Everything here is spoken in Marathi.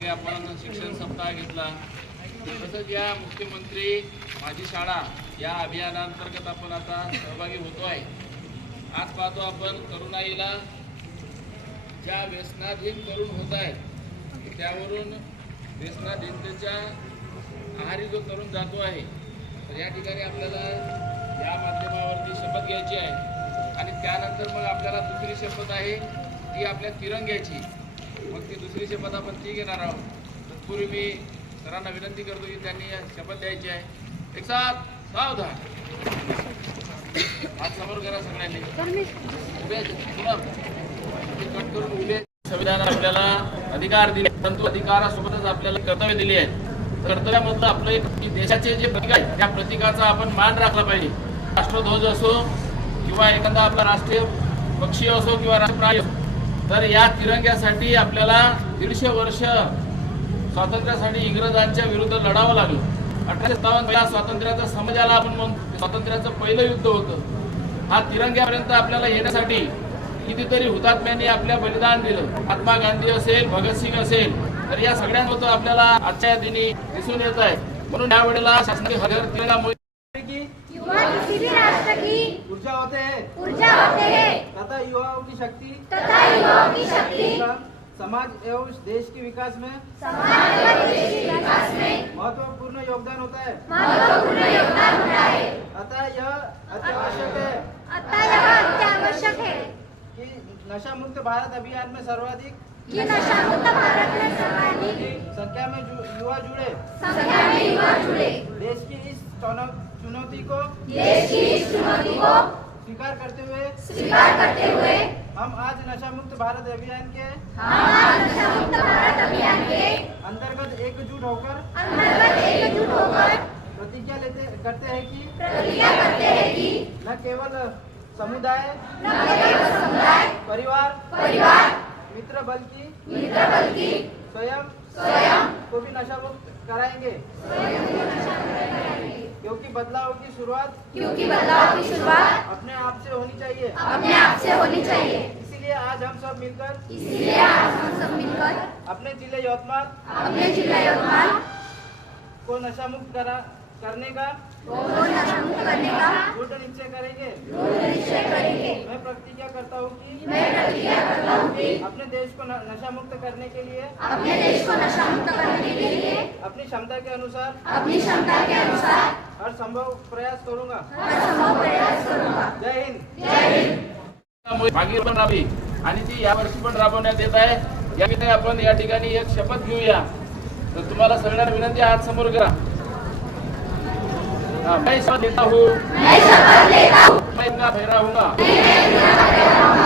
आपण शिक्षण सप्ताह घेतला. तसंच या मुख्यमंत्री माझी शाळा या अभियानांतर्गत आपण आता सहभागी होतो आहे आज पाहतो आपण तरुणाईला ज्या व्यसनाधीन तरुण होत आहेत त्यावरून व्यसनाधीनतेच्या आहारी जो तरुण जातो आहे तर या ठिकाणी आपल्याला या माध्यमावरती शपथ घ्यायची आहे. आणि त्यानंतर मग आपल्याला दुसरी शपथ आहे ती आपल्या तिरंग्याची. मग ती पद आपण ती घेणार आहोत. तत्पूर्वी मी सरांना विनंती करतो की त्यांनी शपथ द्यायची आहे. एक साथ सावधान. आज समोर करा सगळ्यांनी. उभे कट करून उभे संविधान आपल्याला अधिकार दिले. परंतु अधिकारासोबतच आपल्याला कर्तव्य दिली आहेत. कर्तव्यामधलं आपलं एक देशाचे जे प्रतीक आहे त्या प्रतीकाचा आपण मान राखला पाहिजे. राष्ट्रध्वज असो किंवा एखादा आपला राष्ट्रीय पक्षी असो किंवा राष्ट्रप्राणी असो तर या तिरंग्यासाठी आपल्याला दीडशे वर्ष स्वातंत्र्यासाठी इंग्रजांच्या विरुद्ध लढावं लागलं. अठराशे सत्तावन्न या स्वातंत्र्याचा समाजाला आपण म्हणतो स्वातंत्र्याचं पहिलं युद्ध होतं. हा तिरंग्यापर्यंत आपल्याला येण्यासाठी कितीतरी हुतात्म्यांनी आपल्या बलिदान दिलं. महात्मा गांधी असेल भगतसिंग असेल तर या सगळ्यांबद्दल आपल्याला आजच्या दिनी दिसून येत आहे. म्हणून या वेळेला शासकीय हजर तिरंगामुळे किसी भी राष्ट्र की ऊर्जा होते हैं। ऊर्जा होते हैं। तथा युवाओं की शक्ति। तथा युवाओं की शक्ति। समाज एवं देश के विकास में समाज व देश के विकास में महत्वपूर्ण योगदान होता है। महत्वपूर्ण योगदान होता है। अतः यह अत्यावश्यक है अतः यह अत्यावश्यक है। कि नशा मुक्त भारत अभियान में सर्वाधिक कि नशा मुक्त भारत में सर्वाधिक संख्या में युवा जुड़े। संख्या में युवा जुड़े। देश की इस चुनौ- चुनौती को देश की इस चुनौती को स्वीकार करते हुए स्वीकार करते हुए हम आज नशा मुक्त भारत अभियान के हम आज नशा मुक्त भारत अभियान के अंतर्गत एकजुट होकर अंतर्गत एकजुट होकर प्रतिज्ञा लेते करते हैं कि प्रतिज्ञा करते हैं कि न केवल समुदाय न केवल समुदाय परिवार परिवार मित्र बल्कि मित्र बल्कि स्वयं स्वयं। को भी नशा मुक्त कराएँगे। क्योंकि बदलाव की शुरुआत क्योंकि बदलाव की शुरुआत अपने आप से होनी चाहिए। अपने आप से होनी चाहिए। इसीलिए आज हम सब मिलकर इसीलिए आज हम सब मिलकर अपने ज़िले यवतमाल अपने जिला यवतमाल को नशा मुक्त करा करने का को नशा मुक्त करने का दृढ़ निश्चय करेंगे। दृढ़ निश्चय करेंगे। मैं प्रतिज्ञा करता हूँ कि मैं हूँ कि अपने देश को नशा मुक्त करने के लिए अपने देश को नशा मुक्त करने के लिए अपनी क्षमता के अनुसार अपनी क्षमता के अनुसार हर संभव प्रयास करूंगा हर संभव प्रयास करूंगा जय हिंद जय हिंद मागील पण राबली आणि ती यावर्षी पण राबवण्यात येत आहे या ठिकाणी आपण या ठिकाणी एक शपथ घेऊया तर तुम्हाला सगळ्यांना विनंती हात समोर करा हाँ, मैं शपथ लेता हूँ मैं शपथ लेता हूँ मैं ठहराऊंगा हमारे स्वतंत्रता